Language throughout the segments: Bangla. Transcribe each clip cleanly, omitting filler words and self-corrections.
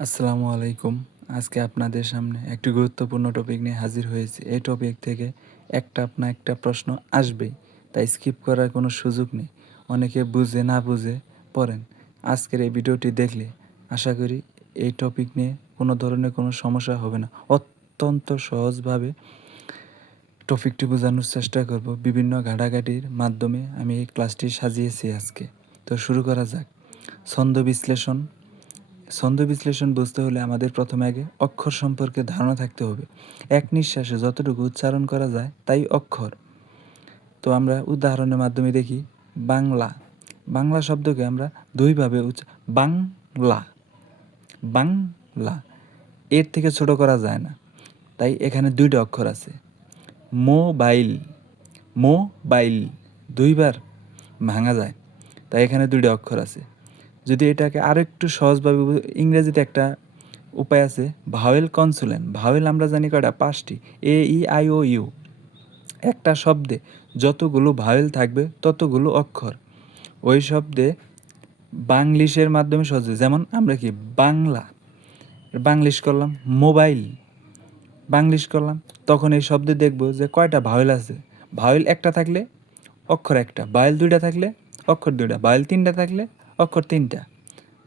আসসালামু আলাইকুম। আজকে আপনাদের সামনে একটি গুরুত্বপূর্ণ টপিক নিয়ে হাজির হয়েছি। এই টপিক থেকে একটা না একটা প্রশ্ন আসবেই, তাই স্কিপ করার কোনো সুযোগ নেই। অনেকে বুঝে না বুঝে পড়েন। আজকের এই ভিডিওটি দেখলে আশা করি এই টপিক নিয়ে কোনো ধরনের কোনো সমস্যা হবে না। অত্যন্ত সহজভাবে টপিকটি বোঝানোর চেষ্টা করব। বিভিন্ন ঘাটাঘাটির মাধ্যমে আমি এই ক্লাসটি সাজিয়েছি আজকে। তো শুরু করা যাক। ছন্দ বিশ্লেষণ। ছন্দ বিশ্লেষণ বুঝতে হলে আমাদের প্রথমে আগে অক্ষর সম্পর্কে ধারণা থাকতে হবে। এক নিঃশ্বাসে যতটুকু উচ্চারণ করা যায় তাই অক্ষর। তো আমরা উদাহরণের মাধ্যমে দেখি। বাংলা। বাংলা শব্দকে আমরা দুইভাবে বাংলা, বাংলা, এর থেকে ছোট করা যায় না, তাই এখানে দুইটা অক্ষর আছে। মোবাইল, মোবাইল দুইবার ভাঙা যায়, তাই এখানে দুইটা অক্ষর আছে। যদি এটাকে আরও একটু সহজভাবে ইংরেজিতে একটা উপায় আছে, ভাওয়েল কনসোনেন্ট। ভাওয়েল আমরা জানি কয়টা? 5টি। AEIOU। একটা শব্দে যতগুলো ভাওয়েল থাকবে ততগুলো অক্ষর। ওই শব্দে বাংলিশের মাধ্যমে সহজে, যেমন আমরা কি বাংলা বাংলিশ করলাম, মোবাইল বাংলিশ করলাম, তখন এই শব্দে দেখব যে কয়টা ভাওয়েল আছে। ভাওয়েল একটা থাকলে অক্ষর একটা, ভাওয়েল দুইটা থাকলে অক্ষর দুইটা, ভাওয়েল তিনটা থাকলে অক্ষর তিনটা।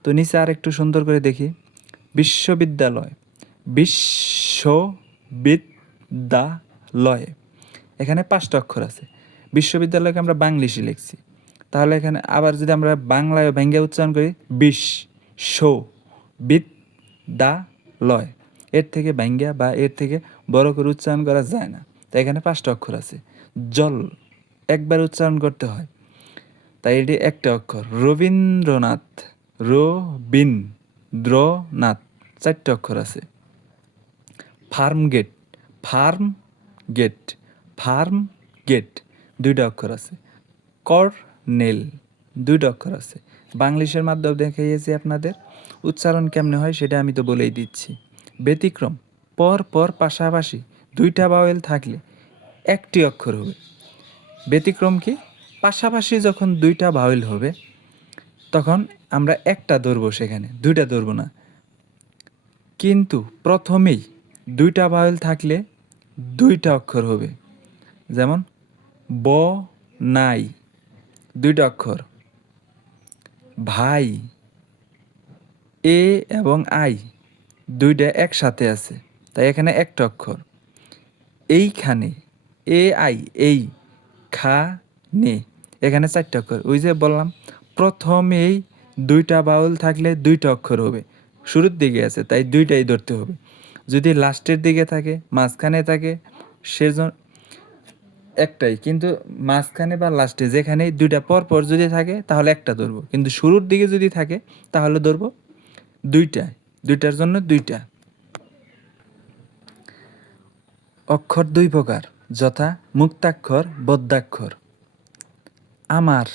তো নিচে আর একটু সুন্দর করে দেখি। বিশ্ববিদ্যালয়, বিশ্ববিদ্যালয়, এখানে 5টা অক্ষর আছে। বিশ্ববিদ্যালয়কে আমরা বাংলিশে লিখছি, তাহলে এখানে আবার যদি আমরা বাংলায় ভেঙ্গে উচ্চারণ করি, বিদ্যালয়, এর থেকে ভেঙ্গা বা এর থেকে বড় করে উচ্চারণ করা যায় না, তাই এখানে 5টা অক্ষর আছে। জল একবার উচ্চারণ করতে হয়, তাই এটি একটা অক্ষর। রবীন্দ্রনাথ, রবীন্দ্রনাথ, 4টে অক্ষর আছে। Farmgate, Farmgate, Farmgate, 2টা অক্ষর আছে। কর্নেল, 2টা অক্ষর আছে। বাংলিশের মাধ্যমে দেখিয়েছি আপনাদের। উচ্চারণ কেমনে হয় সেটা আমি তো বলেই দিচ্ছি। ব্যতিক্রম, পর পর পাশাপাশি 2টা ভাওয়েল থাকলে একটি অক্ষর হবে। ব্যতিক্রম কি? পাশাপাশি যখন 2টা ভাওয়েল হবে তখন আমরা একটা ধরবো, সেখানে 2টা ধরবো না। কিন্তু প্রথমেই 2টা ভাওয়েল থাকলে 2টা অক্ষর হবে। যেমন ব নাই, 2টা অক্ষর। ভাই, এ এবং আই 2টা একসাথে আছে, তাই এখানে একটা অক্ষর। এইখানে, AI, এই খানে, এখানে 4টা অক্ষর। ওই যে বললাম প্রথমেই 2টা ভাওয়েল থাকলে 2টা অক্ষর হবে। শুরুর দিকে আছে তাই 2টাই ধরতে হবে। যদি লাস্টের দিকে থাকে, মাঝখানে থাকে, সেজন্য একটাই। কিন্তু মাঝখানে বা লাস্টে যেখানেই 2টা পর পর যদি থাকে তাহলে একটা ধরবো, কিন্তু শুরুর দিকে যদি থাকে তাহলে ধরবো 2টা। 2টার জন্য 2টা। অক্ষর 2 প্রকার, যথা মুক্তাক্ষর, বদ্যাক্ষর। আমার,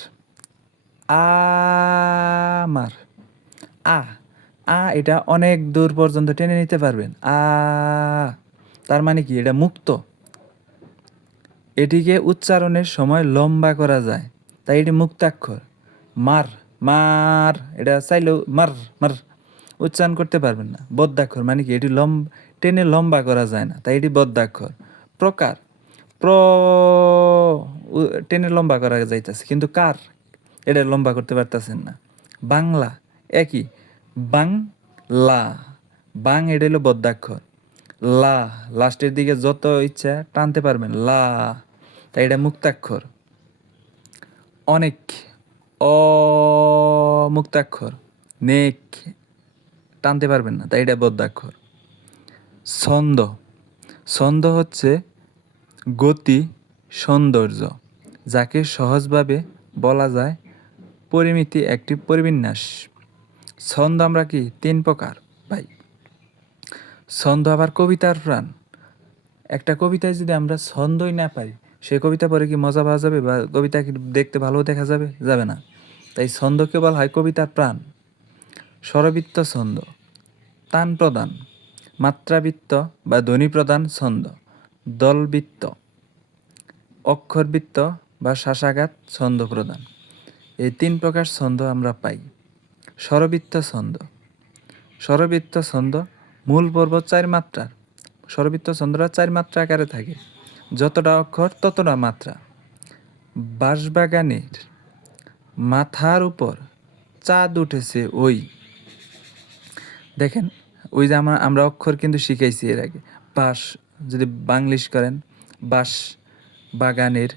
আমার, আ, এটা অনেক দূর পর্যন্ত টেনে নিতে পারবেন। তার মানে কি? এটা মুক্ত। এটিকে উচ্চারণের সময় লম্বা করা যায়, তাই এটি মুক্তাক্ষর। মার, মার, এটা চাইলেও মার মার উচ্চারণ করতে পারবেন না। বদ্যাক্ষর মানে কি? এটি টেনে লম্বা করা যায় না, তাই এটি বদ্যাক্ষর। প্রকার, প্র টেনে লম্বা করা যাইতেছে, কিন্তু কার এটা লম্বা করতে পারতেছেন না। বাংলা একই, বাংলা, বাং এটা হলো বদ্যাক্ষর। লা, লাস্টের দিকে যত ইচ্ছা টানতে পারবেন, লা, তাই এটা মুক্তাক্ষর। অনেক, অ মুক্তাক্ষর। নেক টানতে পারবেন না, তাই এটা বদ্যাক্ষর। ছন্দ, ছন্দ হচ্ছে গতি, সৌন্দর্য, যাকে সহজভাবে বলা যায় পরিমিতি, একটি পরিবিন্যাস। ছন্দ আমরা কি 3 প্রকার পাই। ছন্দ আবার কবিতার প্রাণ। একটা কবিতায় যদি আমরা ছন্দই না পাই, সে কবিতা পড়ে কি মজা পাওয়া যাবে, বা কবিতা কি দেখতে ভালো দেখা যাবে? যাবে না। তাই ছন্দকে বলা হয় কবিতার প্রাণ। স্বরবৃত্ত ছন্দ, তান প্রদান, মাত্রাবৃত্ত বা ধ্বনি প্রদান ছন্দ, দলবৃত্ত, অক্ষরবৃত্ত বা শ্বাসাঘাত ছন্দ প্রদান। এই 3 প্রকার ছন্দ আমরা পাই। স্বরবৃত্ত ছন্দ, স্বরবৃত্ত ছন্দ মূল পর্ব 4 মাত্রার। স্বরবৃত্ত ছন্দটা 4 মাত্রা আকারে থাকে, যতটা অক্ষর ততটা মাত্রা। বাঁশবাগানের মাথার উপর চাঁদ উঠেছে ওই। দেখেন, ওই যে আমরা অক্ষর কিন্তু শিখাইছি এর আগে। বাঁশ যদি বাংলিশ করেন, বাঁশ বাগানের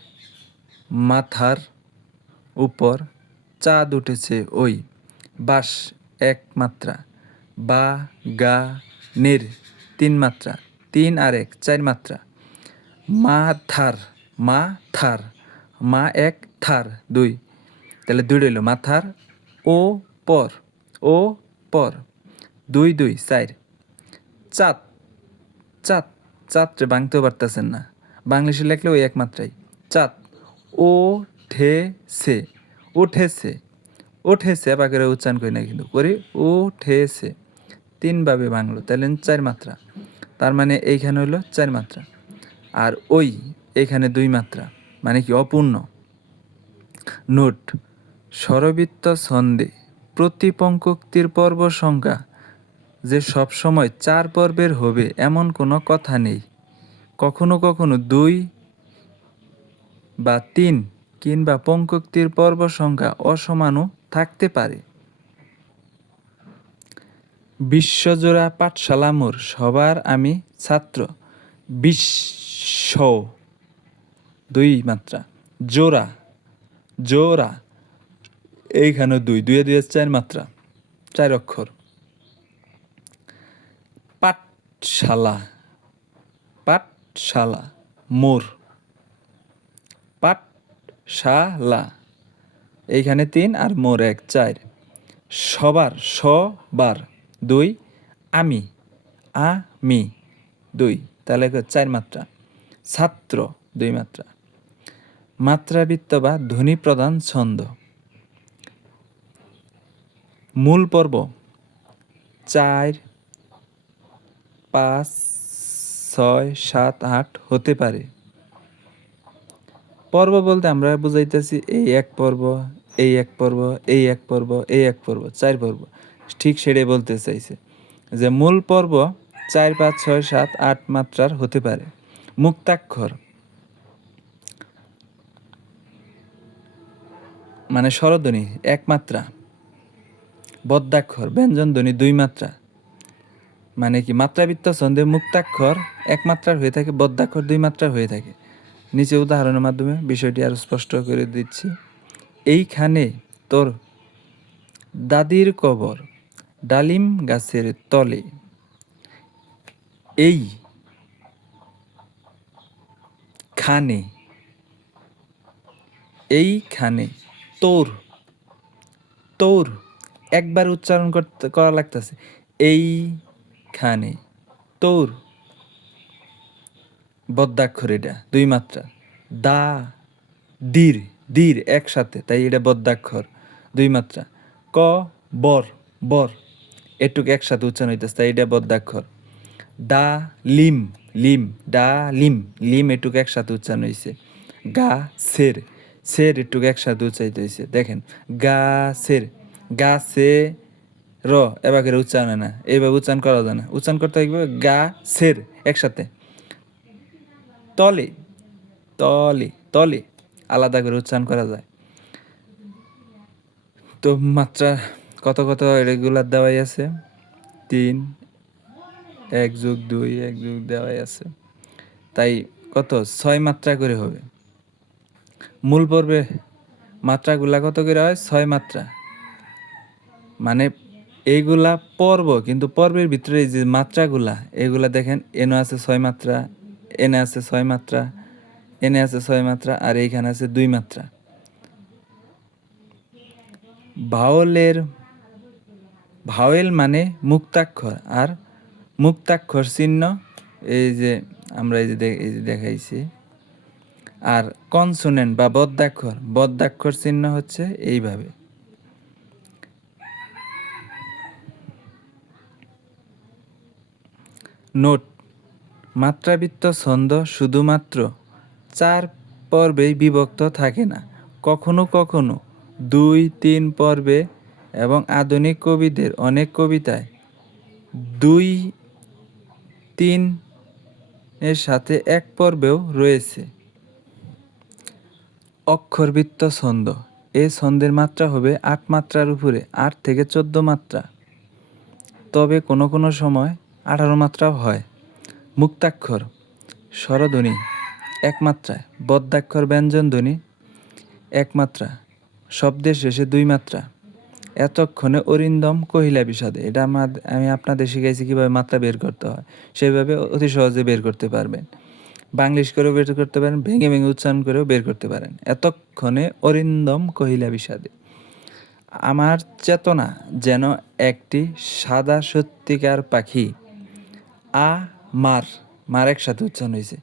মাথার উপর চাঁদ উঠেছে ওই। বাঁশ 1 মাত্রা, বা গা নের 3 মাত্রা, 3 আর 1 4 মাত্রা। মাথার, মা থার, মা 1 থার 2, তাহলে 2 রইল। মাথার ও পর, ও পর 2 2 4। চাঁদ, চাঁদ, চাঁদরে ভাঙতেও পারতেছেন না, বাংলিশে লেখলে ওই 1 মাত্রাই। চাঁদ ও ঠেছে, উঠেছে, উঠেছে বা করে উচ্চারণ করি না কিন্তু করি, উঠেছে 3 ভাবে বাংলো, তাহলে 4 মাত্রা। তার মানে এইখানে হলো 4 মাত্রা, আর ওই এইখানে 2 মাত্রা, মানে কি অপূর্ণ। নোট: স্বরবৃত্ত ছন্দে প্রতি পঙ্ক্তির পর্ব সংখ্যা যে সবসময় 4 পর্বের হবে এমন কোনো কথা নেই। কখনো কখনো 2 বা 3 কিংবা পঙ্ক্তির পর্ব সংখ্যা অসমানও থাকতে পারে। বিশ্বজোড়া পাঠশালা মোর, সবার আমি ছাত্র। বিশ্ব 2 মাত্রা, জোড়া, জোড়া এইখানে 2 2 2 4 মাত্রা, 4 অক্ষর। পাঠশালা, পাঠশালা মোর, পাঠশালা এইখানে 3 আর মোর 1 4। সবার, সবার 2, আমি, আমি 2, তাহলে 4 মাত্রা। ছাত্র 2 মাত্রা। মাত্রাবৃত্ত বা ধ্বনি প্রধান ছন্দ মূল পর্ব 4 5 6 7 8 হতে পারে। পর্ব বলতে আমরা বুঝাইতেছি এই 1 পর্ব, এই 1 পর্ব, এই 1 পর্ব, এই 1 পর্ব, 4 পর্ব। ঠিক সেটাই বলতে চাইছে যে মূল পর্ব 4 5 6 7 8 মাত্রার হতে পারে। মুক্তাক্ষর মানে স্বরধ্বনি 1 মাত্রা। বদ্যাক্ষর ব্যঞ্জন ধ্বনি 2 মাত্রা। মানে কি মাত্রাবৃত্ত ছন্দে মুক্তাক্ষর 1 মাত্রার হয়ে থাকে, বদ্যাক্ষর 2 মাত্রার হয়ে থাকে। নিচে উদাহরণের মাধ্যমে বিষয়টি আরো স্পষ্ট করে দিচ্ছি। এইখানে তোর দাদির কবর, ডালিম গাছের তলে। এই খানে, এইখানে তোর, তোর একবার উচ্চারণ করা লাগতেছে। এইখানে তোর, বদ্যাক্ষর এটা 2 মাত্রা। দা, দীর, দীর একসাথে, তাই এটা বদ্যাক্ষর 2 মাত্রা। ক বর, বর এটুকু একসাথে উচ্চারণ হইতেছে, তাই এটা বদ্যাক্ষর। ডা লিম, লিম, ডা লিম, লিম এটুকু একসাথে উচ্চারণ হয়েছে। গা সের, সের এটুকু একসাথে উচ্চারিত হয়েছে। দেখেন গা সের, গা সে র এবার করে উচ্চারণ হয় না, এইভাবে উচ্চারণ করা যায় না। উচ্চারণ করতে হবে গা সের একসাথে। তলে, তলে, তলে আলাদা করে উচ্চারণ করা যায়। তো মাত্রা কত কত রেগুলার দেওয়াই আছে, 3 1 + 2 1 + দেওয়াই আছে, তাই কত 6 মাত্রা করে হবে। মূল পর্বে মাত্রাগুলা কত করে হয়? 6 মাত্রা। মানে এইগুলা পর্ব, কিন্তু পর্বের ভিতরে যে মাত্রাগুলা এগুলা দেখেন, এনে আছে 6 মাত্রা, এনে আছে 6 মাত্রা, এনে আছে 6 মাত্রা, আর এইখানে আছে 2 মাত্রা। ভাওয়েলের, ভাওয়েল মানে মুক্তাক্ষর, আর মুক্তাক্ষর চিহ্ন এই যে আমরা এই যে দেখাইছি। আর কনসোনেন্ট বা বদ্যাক্ষর, বদ্যাক্ষর চিহ্ন হচ্ছে এইভাবে। নোট: মাত্রাবৃত্ত ছন্দ শুধুমাত্র 4 পর্বেই বিভক্ত থাকে না, কখনো কখনো 2 3 পর্বে, এবং আধুনিক কবিদের অনেক কবিতায় দুই তিন এর সাথে এক পর্বেও রয়েছে। অক্ষরবৃত্ত ছন্দ, এই ছন্দের মাত্রা হবে 8 মাত্রার উপরে, 8 থেকে 14 মাত্রা, তবে কোনো কোনো সময় 18 মাত্রাও হয়। মুক্তাক্ষর স্বরধ্বনি 1 মাত্রায়, বদ্যাক্ষর ব্যঞ্জনধ্বনি 1 মাত্রা, শব্দের শেষে 2 মাত্রা। এতক্ষণে অরিন্দম কহিলা বিষাদে, এটা আমি আপনাদের শিখাইছি কীভাবে মাত্রা বের করতে হয়, সেভাবে অতি সহজে বের করতে পারবেন। বাংলিশ করেও বের করতে পারেন, ভেঙে ভেঙে উচ্চারণ করেও বের করতে পারেন। এতক্ষণে অরিন্দম কহিলা বিষাদে। আমার চেতনা যেন একটি সাদা সত্যিকার পাখি। আ মার, মার একসাথে উচ্চারণ হয়েছে।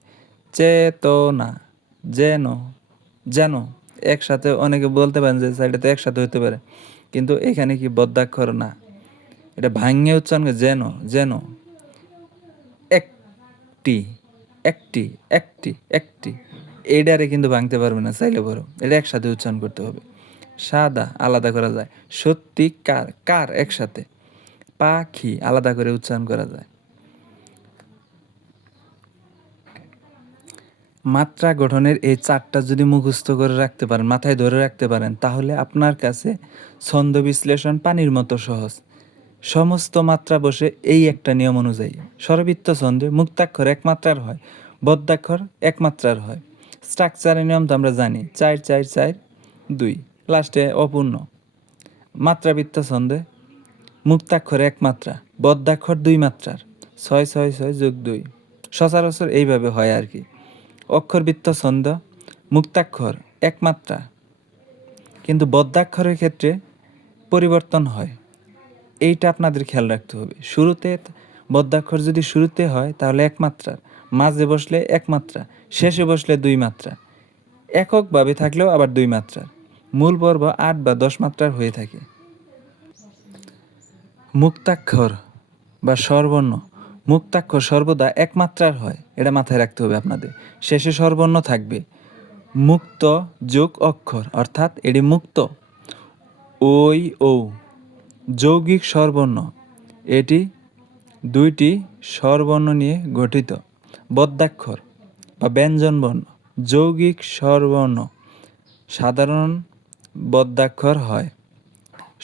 চেতনা যেন, যেন একসাথে অনেকে বলতে পারেন যে এটা তো একসাথে হতে পারে, কিন্তু এখানে কি বদ্যাক্ষর না, এটা ভাঙে উচ্চারণ করে যেন, যেন একটি একটি একটি একটি, এটারে কিন্তু ভাঙতে পারবে না চাইলে বড়, এটা একসাথে উচ্চারণ করতে হবে। সাদা আলাদা করা যায়, সত্যি কার, কার একসাথে, পাখি আলাদা করে উচ্চারণ করা যায়। মাত্রা গঠনের এই 4টা যদি মুখস্থ করে রাখতে পারেন, মাথায় ধরে রাখতে পারেন, তাহলে আপনার কাছে ছন্দ বিশ্লেষণ পানির মতো সহজ। সমস্ত মাত্রা বসে এই একটা নিয়ম অনুযায়ী। স্বরবৃত্ত ছন্দে মুক্তাক্ষর 1 মাত্রার হয়, বদ্যাক্ষর 1 মাত্রার হয়। স্ট্রাকচারের নিয়ম তো আমরা জানি, 4 4 4 2, লাস্টে অপূর্ণ। মাত্রাবৃত্ত ছন্দে মুক্তাক্ষর 1 মাত্রা, বদ্যাক্ষর 2 মাত্রার, 6 6 6 যোগ 2, সচরাচর এইভাবে হয় আর কি। অক্ষরবৃত্ত ছন্দ মুক্তাক্ষর 1 মাত্রা, কিন্তু বদ্যাক্ষরের ক্ষেত্রে পরিবর্তন হয়, এইটা আপনাদের খেয়াল রাখতে হবে। শুরুতে বদ্যাক্ষর যদি শুরুতে হয় তাহলে 1 মাত্রার, মাঝে বসলে 1 মাত্রা, শেষে বসলে 2 মাত্রা, এককভাবে থাকলেও আবার 2 মাত্রার। মূল পর্ব 8 বা 10 মাত্রার হয়ে থাকে। মুক্তাক্ষর বা স্বরবর্ণ, মুক্তাক্ষর সর্বদা 1 মাত্রার হয়, এটা মাথায় রাখতে হবে আপনাদের। শেষে স্বরবর্ণ থাকবে, মুক্ত যোগ অক্ষর, অর্থাৎ এটি মুক্ত। ওই ও যৌগিক স্বরবর্ণ, এটি 2টি স্বরবর্ণ নিয়ে গঠিত। বদ্যাক্ষর বা ব্যঞ্জনবর্ণ, যৌগিক স্বরবর্ণ, সাধারণ বদ্যাক্ষর হয়,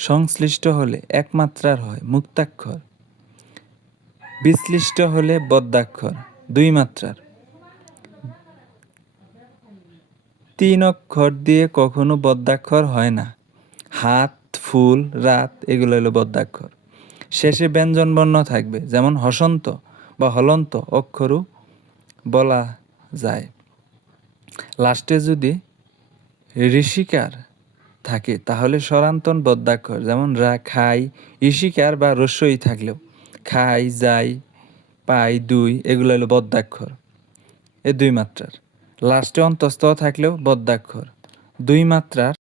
সংশ্লিষ্ট হলে 1 মাত্রার হয় মুক্তাক্ষর, বিশ্লিষ্ট হলে বদ্যাক্ষর 2 মাত্রার। 3 অক্ষর দিয়ে কখনো বদ্যাক্ষর হয় না, হাত, ফুল, রাত এগুলো হলো বদ্যাক্ষর। শেষে ব্যঞ্জনবর্ণ থাকবে, যেমন হসন্ত বা হলন্ত অক্ষরও বলা যায়। লাস্টে যদি ঋষিকার থাকে তাহলে স্বরান্তন বদ্যাক্ষর, যেমন রা, খাই, ঈশিকার বা রস্যই থাকলেও, খাই, যাই, পাই, 2 এগুলো হলো বদ্যাক্ষর, এ 2 মাত্রার। লাস্টে অন্তস্থ থাকলেও বদ্যাক্ষর, 2 মাত্রার